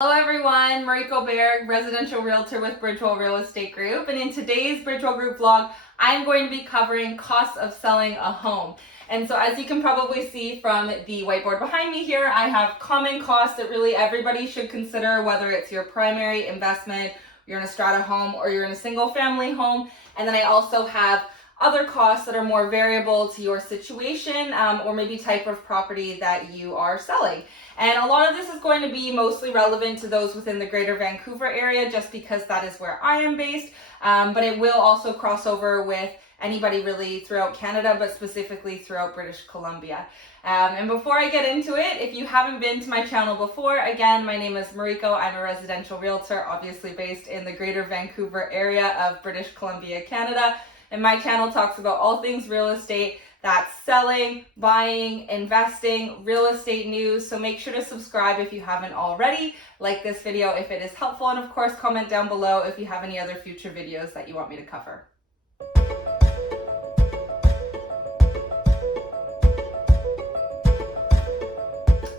Hello everyone, Mariko, residential realtor with Bridgewell Real Estate Group, and in today's Bridgewell Group vlog, I'm going to be covering costs of selling a home. And so as you can probably see from the whiteboard behind me here, I have common costs that really everybody should consider, whether it's your primary investment, you're in a strata home, or you're in a single family home. And then I also have other costs that are more variable to your situation or maybe type of property that you are selling. And a lot of this is going to be mostly relevant to those within the Greater Vancouver area just because that is where I am based, but it will also cross over with anybody really throughout Canada, but specifically throughout British Columbia. And before I get into it, if you haven't been to my channel before, again, my name is Mariko. I'm a residential realtor, obviously based in the Greater Vancouver area of British Columbia, Canada. And my channel talks about all things real estate, that's selling, buying, investing, real estate news. So make sure to subscribe if you haven't already, like this video if it is helpful, and of course comment down below if you have any other future videos that you want me to cover.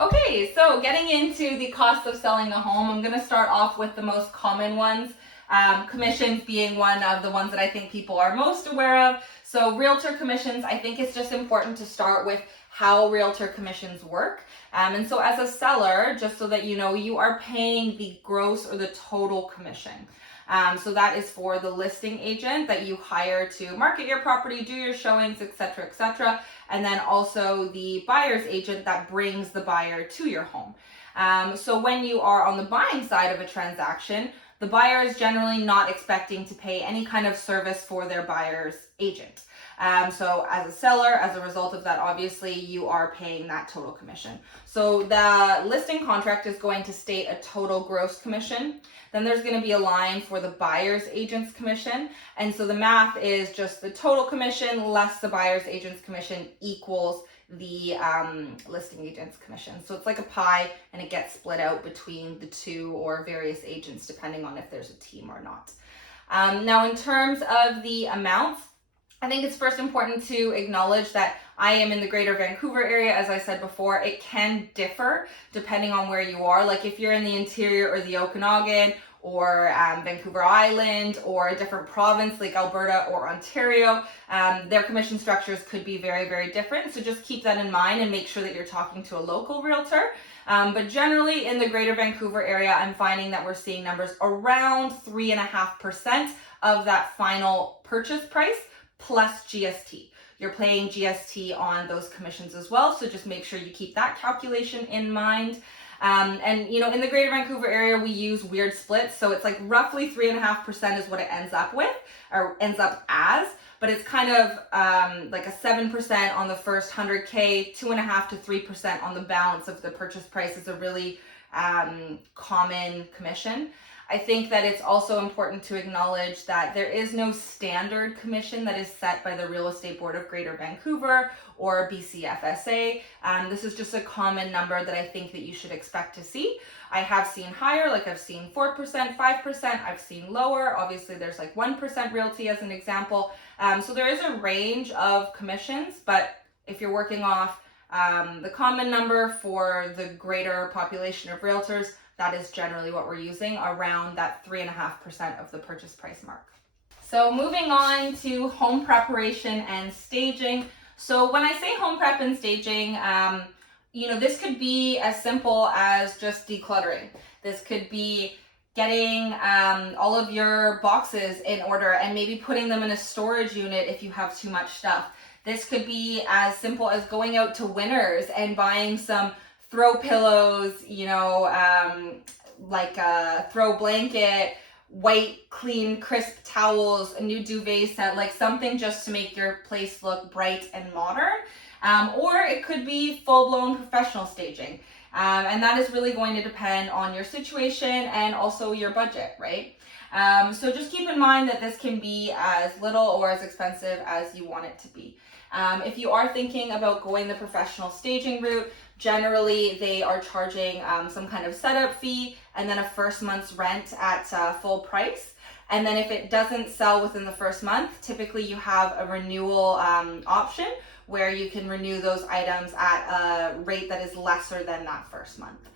Okay, so getting into the cost of selling a home, I'm going to start off with the most common ones. Commissions being one of the ones that I think people are most aware of. So realtor commissions, I think it's just important to start with how realtor commissions work. And so as a seller, just so that you know, you are paying the gross or the total commission. So that is for the listing agent that you hire to market your property, do your showings, etc., etc. And then also the buyer's agent that brings the buyer to your home. So when you are on the buying side of a transaction, the buyer is generally not expecting to pay any kind of service for their buyer's agent. So as a seller, as a result of that, obviously you are paying that total commission. So the listing contract is going to state a total gross commission. Then there's going to be a line for the buyer's agent's commission. And so the math is just the total commission less the buyer's agent's commission equals the listing agent's commission. So it's like a pie and it gets split out between the two or various agents depending on if there's a team or not. Now in terms of the amounts, I think it's first important to acknowledge that I am in the Greater Vancouver area. As I said before, it can differ depending on where you are. Like if you're in the interior or the Okanagan or Vancouver Island or a different province like Alberta or Ontario, their commission structures could be very, very different. So just keep that in mind and make sure that you're talking to a local realtor. But generally in the Greater Vancouver area, I'm finding that we're seeing numbers around 3.5% of that final purchase price plus GST. You're paying GST on those commissions as well. So just make sure you keep that calculation in mind. And you know, in the Greater Vancouver area, we use weird splits. So it's like roughly 3.5% is what it ends up with, or ends up as, but it's kind of like a 7% on the first 100K, 2.5% to 3% on the balance of the purchase price is a really common commission. I think that it's also important to acknowledge that there is no standard commission that is set by the Real Estate Board of Greater Vancouver or BCFSA. This is just a common number that I think that you should expect to see. I have seen higher, like I've seen 4%, 5%, I've seen lower. Obviously there's like 1% realty as an example. So there is a range of commissions, but if you're working off the common number for the greater population of realtors, that is generally what we're using, around that 3.5% of the purchase price mark. So moving on to home preparation and staging. So when I say home prep and staging, you know, this could be as simple as just decluttering. This could be getting all of your boxes in order and maybe putting them in a storage unit if you have too much stuff. This could be as simple as going out to Winners and buying some throw pillows, you know, like a throw blanket, white, clean, crisp towels, a new duvet set, like something just to make your place look bright and modern. Or it could be full-blown professional staging. And that is really going to depend on your situation and also your budget, right? So just keep in mind that this can be as little or as expensive as you want it to be. If you are thinking about going the professional staging route, generally they are charging some kind of setup fee and then a first month's rent at full price. And then if it doesn't sell within the first month, typically you have a renewal option where you can renew those items at a rate that is lesser than that first month.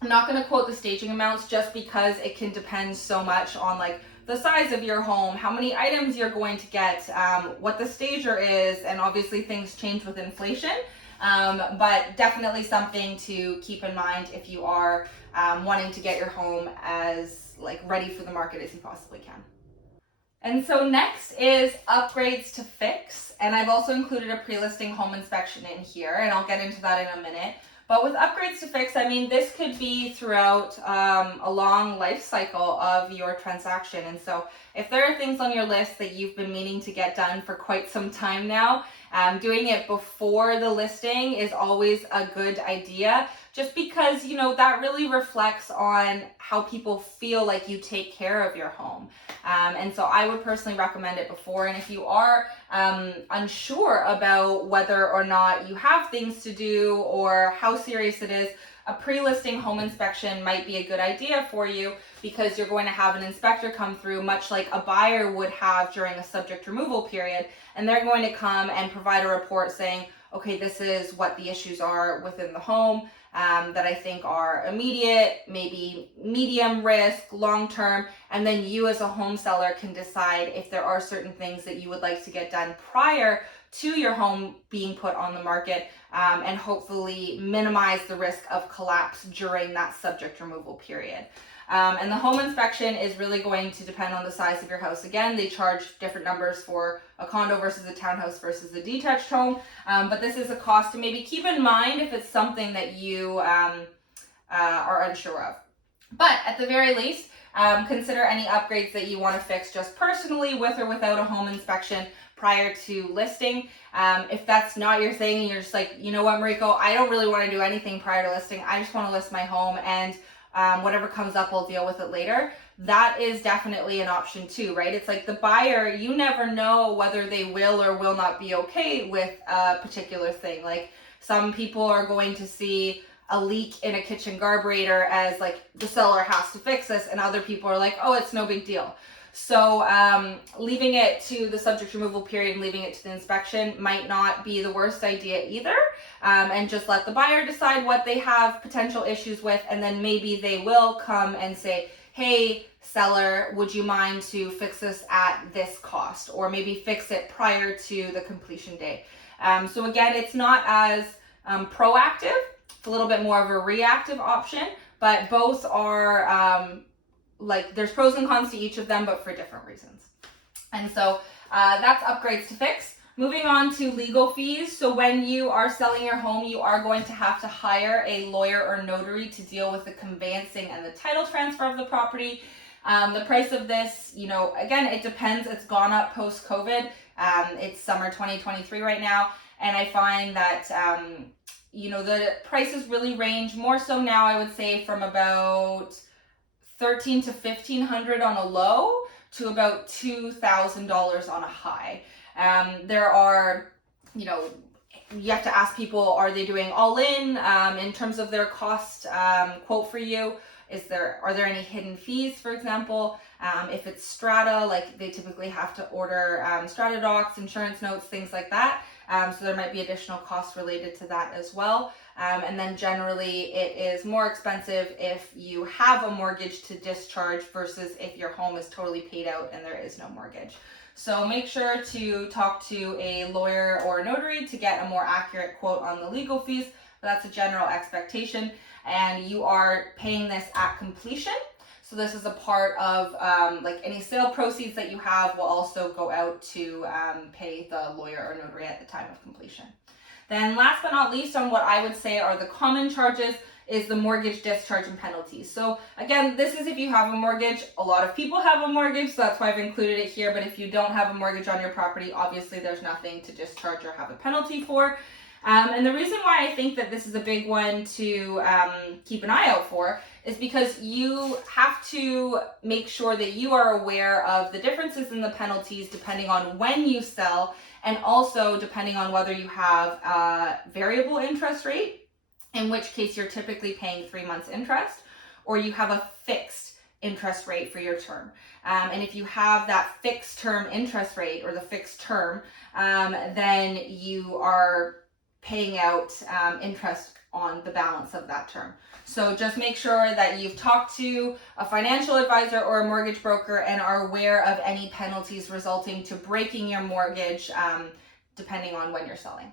I'm not going to quote the staging amounts just because it can depend so much on like the size of your home, how many items you're going to get, what the stager is, and obviously things change with inflation. But definitely something to keep in mind if you are wanting to get your home as like ready for the market as you possibly can. And so next is upgrades to fix, and I've also included a pre-listing home inspection in here, and I'll get into that in a minute. But with upgrades to fix, I mean, this could be throughout a long life cycle of your transaction. And so if there are things on your list that you've been meaning to get done for quite some time now, doing it before the listing is always a good idea, just because, you know, that really reflects on how people feel like you take care of your home. And so I would personally recommend it before. And if you are unsure about whether or not you have things to do or how serious it is, a pre-listing home inspection might be a good idea for you, because you're going to have an inspector come through, much like a buyer would have during a subject removal period, and they're going to come and provide a report saying, okay, this is what the issues are within the home that I think are immediate, maybe medium risk, long-term, and then you as a home seller can decide if there are certain things that you would like to get done prior to your home being put on the market, and hopefully minimize the risk of collapse during that subject removal period. And the home inspection is really going to depend on the size of your house. Again, they charge different numbers for a condo versus a townhouse versus a detached home, but this is a cost to maybe keep in mind if it's something that you are unsure of. But at the very least, consider any upgrades that you want to fix just personally with or without a home inspection prior to listing. If that's not your thing and you're just like, you know what, Mariko, I don't really want to do anything prior to listing. I just want to list my home, and whatever comes up, I'll deal with it later. That is definitely an option too, right? It's like the buyer, you never know whether they will or will not be okay with a particular thing. Like some people are going to see a leak in a kitchen carburetor as like the seller has to fix this, and other people are like, oh, it's no big deal. So leaving it to the subject removal period and leaving it to the inspection might not be the worst idea either. And just let the buyer decide what they have potential issues with, and then maybe they will come and say, hey, seller, would you mind to fix this at this cost? Or maybe fix it prior to the completion day. So again, it's not as proactive. It's a little bit more of a reactive option, but both are like there's pros and cons to each of them, but for different reasons. And so that's upgrades to fix. Moving on to legal fees. So when you are selling your home, you are going to have to hire a lawyer or notary to deal with the conveyancing and the title transfer of the property. The price of this, you know, again, it depends. It's gone up post-COVID. It's summer 2023 right now. And I find that, you know, the prices really range more so now, I would say, from about $1,300 to $1,500 on a low to about $2,000 on a high. There are, you know, you have to ask people, are they doing all in terms of their cost quote for you? Are there any hidden fees, for example? If it's Strata, like they typically have to order Strata docs, insurance notes, things like that. So there might be additional costs related to that as well. And then generally it is more expensive if you have a mortgage to discharge versus if your home is totally paid out and there is no mortgage. So make sure to talk to a lawyer or a notary to get a more accurate quote on the legal fees. That's a general expectation, and you are paying this at completion. So this is a part of like any sale proceeds that you have will also go out to pay the lawyer or notary at the time of completion. Then last but not least, on what I would say are the common charges, is the mortgage discharge and penalties. So again, this is if you have a mortgage. A lot of people have a mortgage, so that's why I've included it here. But if you don't have a mortgage on your property, obviously there's nothing to discharge or have a penalty for. And the reason why I think that this is a big one to keep an eye out for is because you have to make sure that you are aware of the differences in the penalties depending on when you sell, and also depending on whether you have a variable interest rate, in which case you're typically paying 3 months interest, or you have a fixed interest rate for your term. And if you have that fixed term interest rate or the fixed term, then you are paying out interest on the balance of that term. So just make sure that you've talked to a financial advisor or a mortgage broker and are aware of any penalties resulting to breaking your mortgage, depending on when you're selling.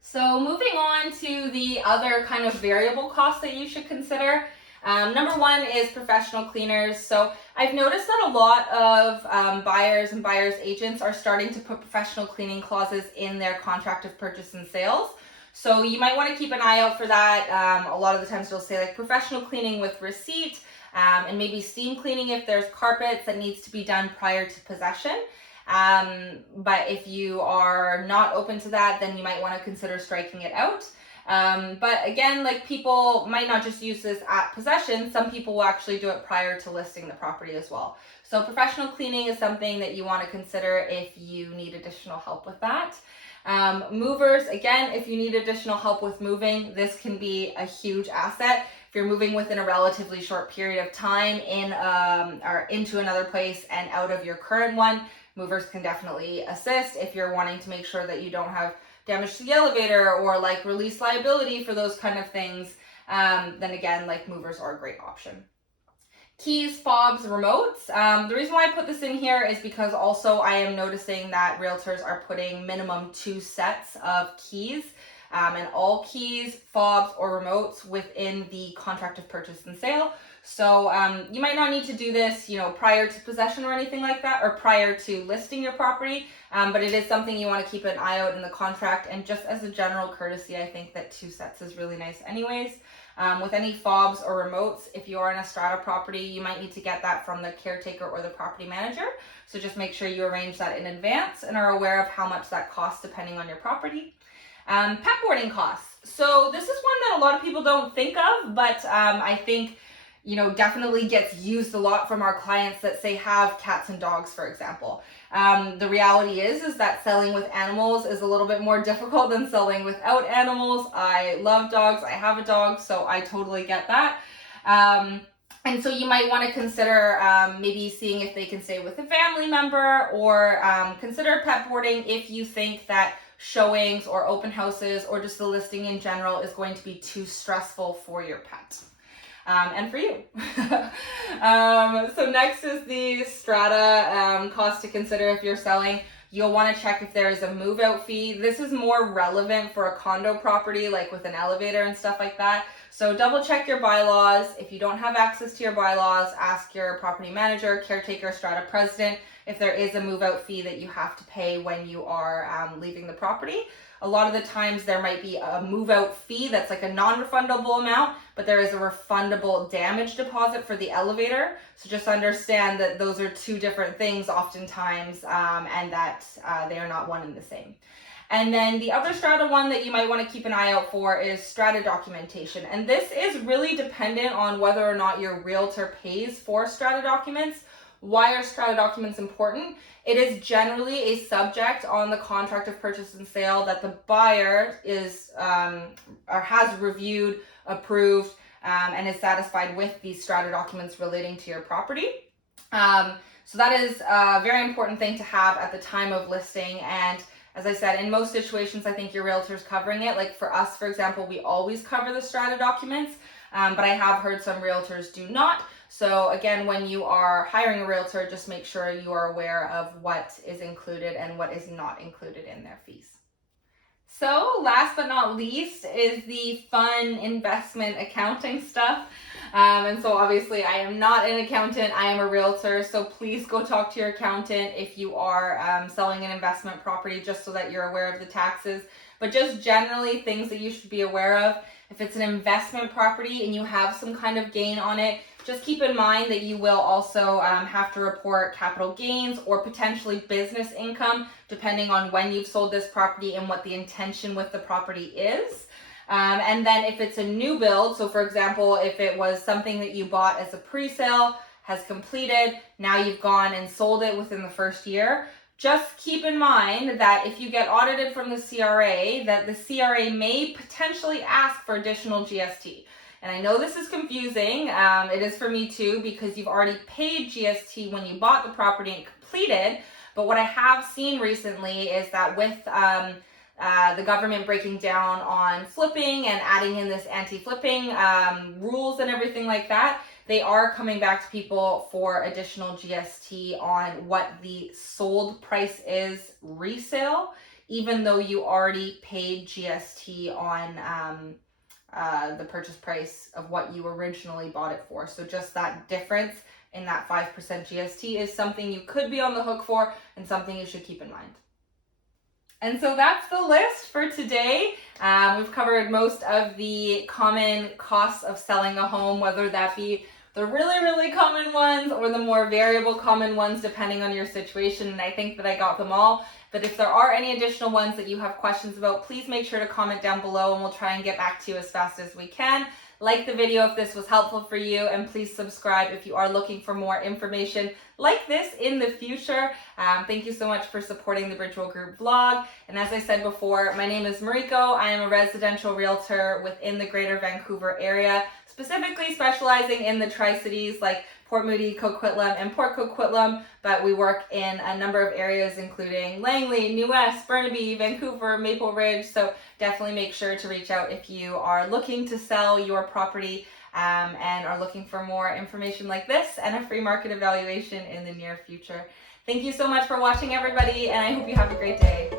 So moving on to the other kind of variable costs that you should consider. Number one is professional cleaners. So I've noticed that a lot of buyers and buyers agents are starting to put professional cleaning clauses in their contract of purchase and sales. So you might want to keep an eye out for that. A lot of the times it'll say like professional cleaning with receipt, and maybe steam cleaning if there's carpets that needs to be done prior to possession. But if you are not open to that, then you might want to consider striking it out. But again, like people might not just use this at possession. Some people will actually do it prior to listing the property as well. So professional cleaning is something that you want to consider if you need additional help with that. Movers, again, if you need additional help with moving, this can be a huge asset. If you're moving within a relatively short period of time or into another place and out of your current one, movers can definitely assist. If you're wanting to make sure that you don't have damage to the elevator or like release liability for those kind of things, then again, like movers are a great option. Keys, fobs, remotes. The reason why I put this in here is because also I am noticing that realtors are putting minimum 2 sets of keys, and all keys, fobs, or remotes within the contract of purchase and sale. So you might not need to do this, prior to possession or anything like that, or prior to listing your property, but it is something you want to keep an eye out in the contract. And just as a general courtesy, I think that 2 sets is really nice anyways. With any fobs or remotes, if you are in a strata property, you might need to get that from the caretaker or the property manager. So just make sure you arrange that in advance and are aware of how much that costs depending on your property. Pet boarding costs. So this is one that a lot of people don't think of, but I think definitely gets used a lot from our clients that say have cats and dogs, for example. The reality is that selling with animals is a little bit more difficult than selling without animals. I love dogs. I have a dog, so I totally get that. And so you might want to consider maybe seeing if they can stay with a family member, or consider pet boarding if you think that showings or open houses or just the listing in general is going to be too stressful for your pet. And for you. So next is the strata cost to consider if you're selling. You'll want to check if there is a move out fee. This is more relevant for a condo property, like with an elevator and stuff like that. So double check your bylaws. If you don't have access to your bylaws, ask your property manager, caretaker, strata president if there is a move out fee that you have to pay when you are leaving the property. A lot of the times there might be a move out fee that's like a non-refundable amount, but there is a refundable damage deposit for the elevator. So just understand that those are 2 different things oftentimes, and that they are not one and the same. And then the other strata one that you might want to keep an eye out for is strata documentation. And this is really dependent on whether or not your realtor pays for strata documents. Why are strata documents important? It is generally a subject on the contract of purchase and sale that the buyer is or has reviewed, approved, and is satisfied with these strata documents relating to your property. So that is a very important thing to have at the time of listing. And as I said, in most situations, I think your realtor's covering it. Like for us, for example, we always cover the strata documents, but I have heard some realtors do not. So again, when you are hiring a realtor, just make sure you are aware of what is included and what is not included in their fees. So last but not least is the fun investment accounting stuff. And so obviously I am not an accountant, I am a realtor. So please go talk to your accountant if you are selling an investment property, just so that you're aware of the taxes. But just generally things that you should be aware of. If it's an investment property and you have some kind of gain on it, just keep in mind that you will also have to report capital gains or potentially business income, depending on when you've sold this property and what the intention with the property is. And then if it's a new build, so for example, if it was something that you bought as a pre-sale, has completed, now you've gone and sold it within the first year, just keep in mind that if you get audited from the CRA, that the CRA may potentially ask for additional GST. And I know this is confusing. It is for me too, because you've already paid GST when you bought the property and completed. But what I have seen recently is that with the government breaking down on flipping and adding in this anti-flipping rules and everything like that, they are coming back to people for additional GST on what the sold price is resale, even though you already paid GST on the purchase price of what you originally bought it for. So just that difference in that 5% GST is something you could be on the hook for and something you should keep in mind. And so that's the list for today. We've covered most of the common costs of selling a home, whether that be the really, really common ones or the more variable common ones, depending on your situation. And I think that I got them all. But if there are any additional ones that you have questions about, please make sure to comment down below and we'll try and get back to you as fast as we can. Like the video if this was helpful for you, and please subscribe if you are looking for more information like this in the future. Thank you so much for supporting the Bridgewell Group vlog. And as I said before, my name is Mariko. I am a residential realtor within the Greater Vancouver area, specifically specializing in the Tri-Cities like Port Moody, Coquitlam, and Port Coquitlam, but we work in a number of areas including Langley, New West, Burnaby, Vancouver, Maple Ridge. So definitely make sure to reach out if you are looking to sell your property and are looking for more information like this and a free market evaluation in the near future. Thank you so much for watching, everybody, and I hope you have a great day.